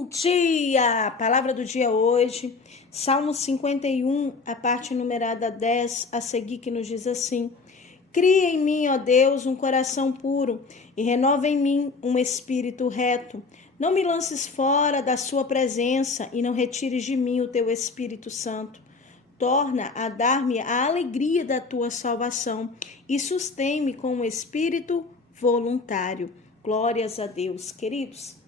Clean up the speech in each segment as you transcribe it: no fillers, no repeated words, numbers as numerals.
Bom dia! A palavra do dia hoje, Salmo 51, a parte numerada 10 a seguir, que nos diz assim: Cria em mim, ó Deus, um coração puro e renova em mim um espírito reto. Não me lances fora da sua presença e não retires de mim o teu Espírito Santo. Torna a dar-me a alegria da tua salvação e sustém-me com um espírito voluntário. Glórias a Deus. Queridos,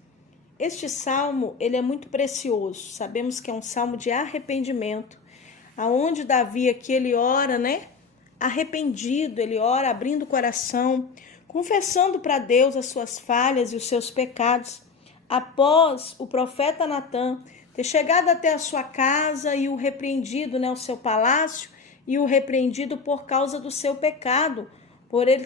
este salmo, ele é muito precioso. Sabemos que é um salmo de arrependimento, aonde Davi aqui ele ora, arrependido, ele ora abrindo o coração, confessando para Deus as suas falhas e os seus pecados. Após o profeta Natã ter chegado até a sua casa e o repreendido, o seu palácio, e o repreendido por causa do seu pecado, por ele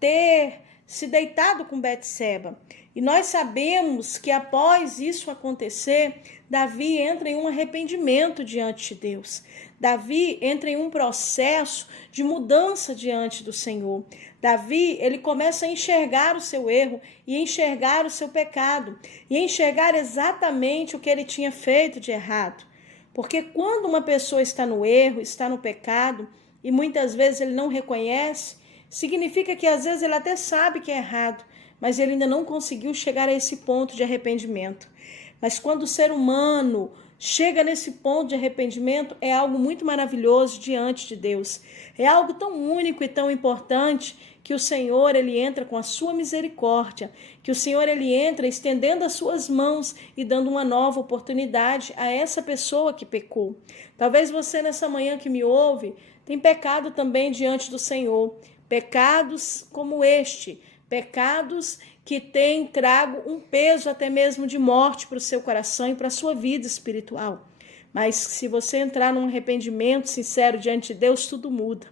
ter se deitado com Betseba. E nós sabemos que após isso acontecer, Davi entra em um arrependimento diante de Deus. Davi entra em um processo de mudança diante do Senhor. Davi, ele começa a enxergar o seu erro e enxergar o seu pecado e enxergar exatamente o que ele tinha feito de errado. Porque quando uma pessoa está no erro, está no pecado e muitas vezes ele não reconhece, significa que às vezes ele até sabe que é errado, mas ele ainda não conseguiu chegar a esse ponto de arrependimento. Mas quando o ser humano chega nesse ponto de arrependimento, é algo muito maravilhoso diante de Deus. É algo tão único e tão importante que o Senhor, ele entra com a sua misericórdia, que o Senhor, ele entra estendendo as suas mãos e dando uma nova oportunidade a essa pessoa que pecou. Talvez você nessa manhã que me ouve, tem pecado também diante do Senhor. Pecados como este, pecados que têm trago um peso até mesmo de morte para o seu coração e para a sua vida espiritual. Mas se você entrar num arrependimento sincero diante de Deus, tudo muda.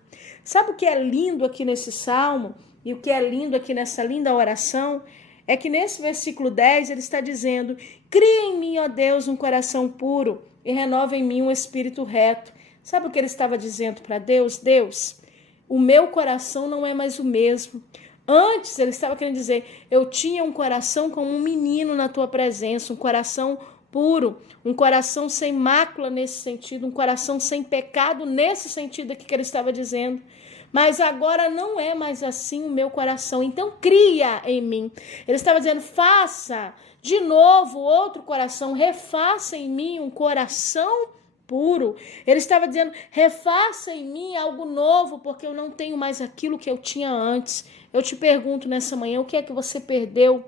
Sabe o que é lindo aqui nesse salmo e o que é lindo aqui nessa linda oração? É que nesse versículo 10 ele está dizendo: Cria em mim, ó Deus, um coração puro e renova em mim um espírito reto. Sabe o que ele estava dizendo para Deus? Deus, o meu coração não é mais o mesmo. Antes ele estava querendo dizer, eu tinha um coração como um menino na tua presença, um coração puro, um coração sem mácula nesse sentido, um coração sem pecado nesse sentido aqui que ele estava dizendo. Mas agora não é mais assim o meu coração, então cria em mim. Ele estava dizendo, faça de novo outro coração, refaça em mim um coração puro. Ele estava dizendo, refaça em mim algo novo, porque eu não tenho mais aquilo que eu tinha antes. Eu te pergunto nessa manhã, o que é que você perdeu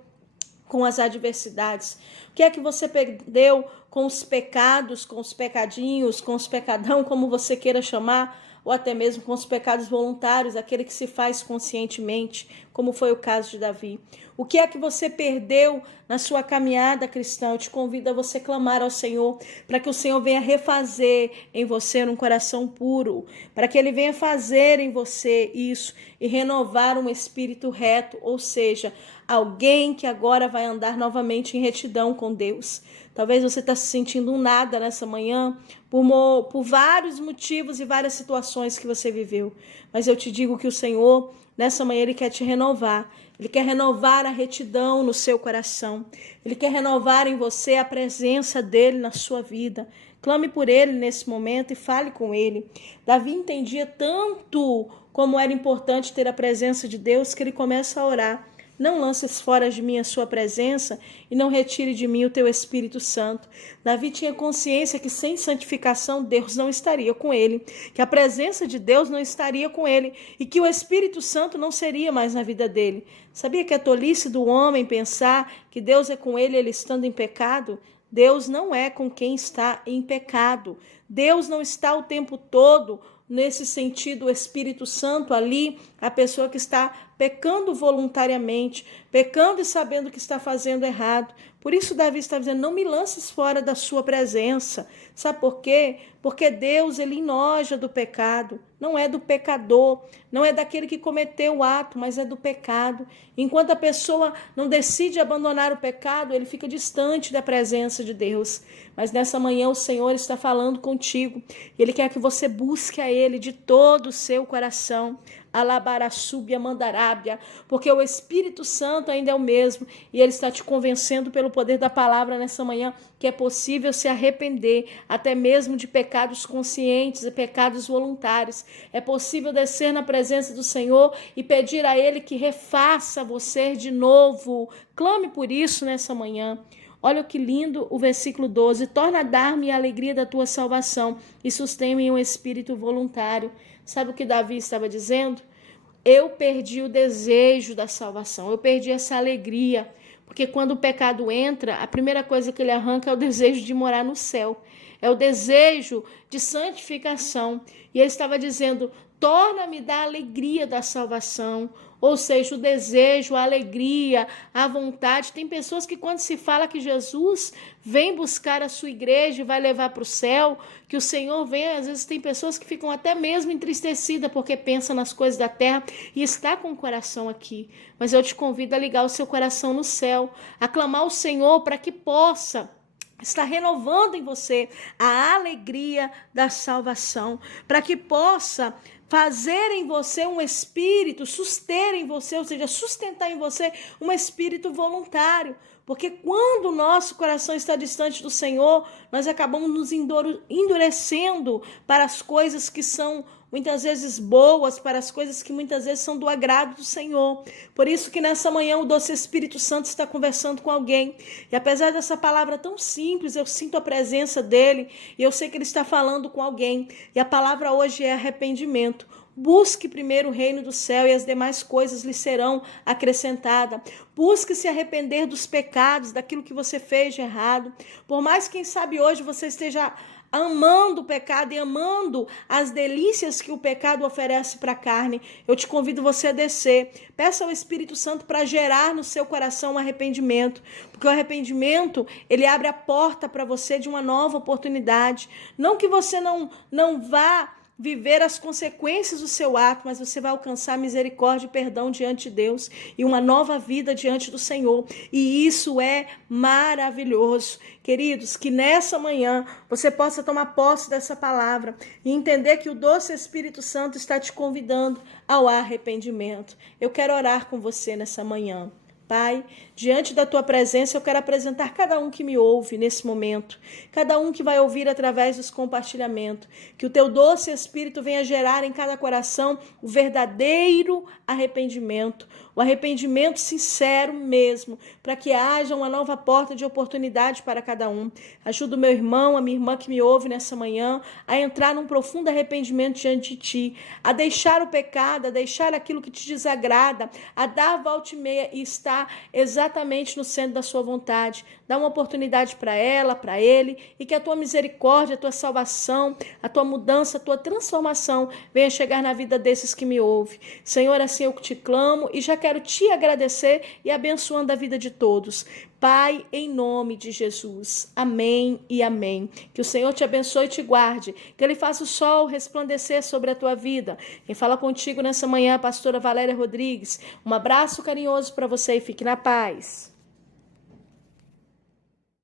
com as adversidades? O que é que você perdeu com os pecados, com os pecadinhos, com os pecadão, como você queira chamar, ou até mesmo com os pecados voluntários, aquele que se faz conscientemente, como foi o caso de Davi? O que é que você perdeu na sua caminhada cristã? Eu te convido a você clamar ao Senhor, para que o Senhor venha refazer em você um coração puro, para que Ele venha fazer em você isso e renovar um espírito reto, ou seja, alguém que agora vai andar novamente em retidão com Deus. Talvez você está se sentindo um nada nessa manhã, por vários motivos e várias situações que você viveu. Mas eu te digo que o Senhor, nessa manhã, Ele quer te renovar. Ele quer renovar a retidão no seu coração. Ele quer renovar em você a presença dEle na sua vida. Clame por Ele nesse momento e fale com Ele. Davi entendia tanto como era importante ter a presença de Deus que ele começa a orar. Não lances fora de mim a sua presença e não retire de mim o teu Espírito Santo. Davi tinha consciência que sem santificação Deus não estaria com ele, que a presença de Deus não estaria com ele e que o Espírito Santo não seria mais na vida dele. Sabia que é tolice do homem pensar que Deus é com ele estando em pecado? Deus não é com quem está em pecado. Deus não está o tempo todo nesse sentido, o Espírito Santo ali, a pessoa que está pecando voluntariamente, pecando e sabendo que está fazendo errado. Por isso Davi está dizendo, não me lances fora da sua presença. Sabe por quê? Porque Deus, ele enoja do pecado, não é do pecador, não é daquele que cometeu o ato, mas é do pecado. Enquanto a pessoa não decide abandonar o pecado, ele fica distante da presença de Deus. Mas nessa manhã o Senhor está falando contigo, e Ele quer que você busque a Ele de todo o seu coração. Alabarasúbia mandarábia, porque o Espírito Santo ainda é o mesmo e ele está te convencendo pelo poder da palavra nessa manhã que é possível se arrepender até mesmo de pecados conscientes e pecados voluntários. É possível descer na presença do Senhor e pedir a ele que refaça você de novo. Clame por isso nessa manhã. Olha que lindo o versículo 12. Torna a dar-me a alegria da tua salvação e sustém-me em um espírito voluntário. Sabe o que Davi estava dizendo? Eu perdi o desejo da salvação, eu perdi essa alegria, porque quando o pecado entra, a primeira coisa que ele arranca é o desejo de morar no céu, é o desejo de santificação. E ele estava dizendo, torna-me da alegria da salvação, ou seja, o desejo, a alegria, a vontade. Tem pessoas que quando se fala que Jesus vem buscar a sua igreja e vai levar para o céu, que o Senhor vem, às vezes tem pessoas que ficam até mesmo entristecidas porque pensam nas coisas da terra e está com o coração aqui. Mas eu te convido a ligar o seu coração no céu, a clamar ao Senhor para que possa estar renovando em você a alegria da salvação, para que possa fazer em você um espírito, suster em você, ou seja, sustentar em você um espírito voluntário. Porque quando o nosso coração está distante do Senhor, nós acabamos nos endurecendo para as coisas que são muitas vezes boas, para as coisas que muitas vezes são do agrado do Senhor. Por isso que nessa manhã o doce Espírito Santo está conversando com alguém. E apesar dessa palavra tão simples, eu sinto a presença dele e eu sei que ele está falando com alguém. E a palavra hoje é arrependimento. Busque primeiro o reino do céu e as demais coisas lhe serão acrescentadas. Busque se arrepender dos pecados, daquilo que você fez de errado. Por mais, quem sabe, hoje você esteja amando o pecado e amando as delícias que o pecado oferece para a carne, eu te convido você a descer. Peça ao Espírito Santo para gerar no seu coração um arrependimento, porque o arrependimento, ele abre a porta para você de uma nova oportunidade. Não que você não vá viver as consequências do seu ato, mas você vai alcançar misericórdia e perdão diante de Deus e uma nova vida diante do Senhor. E isso é maravilhoso. Queridos, que nessa manhã você possa tomar posse dessa palavra e entender que o doce Espírito Santo está te convidando ao arrependimento. Eu quero orar com você nessa manhã. Pai, diante da tua presença eu quero apresentar cada um que me ouve nesse momento, cada um que vai ouvir através dos compartilhamentos, que o teu doce Espírito venha gerar em cada coração o verdadeiro arrependimento, o arrependimento sincero mesmo, para que haja uma nova porta de oportunidade para cada um. Ajuda o meu irmão, a minha irmã que me ouve nessa manhã, a entrar num profundo arrependimento diante de ti, a deixar o pecado, a deixar aquilo que te desagrada, a dar volta e meia e estar exatamente no centro da sua vontade. Dá uma oportunidade para ela, para ele, e que a tua misericórdia, a tua salvação, a tua mudança, a tua transformação venha chegar na vida desses que me ouvem. Senhor, assim eu te clamo e já quero te agradecer e abençoando a vida de todos. Pai, em nome de Jesus. Amém e amém. Que o Senhor te abençoe e te guarde. Que Ele faça o sol resplandecer sobre a tua vida. Quem fala contigo nessa manhã é a pastora Valéria Rodrigues. Um abraço carinhoso para você e fique na paz.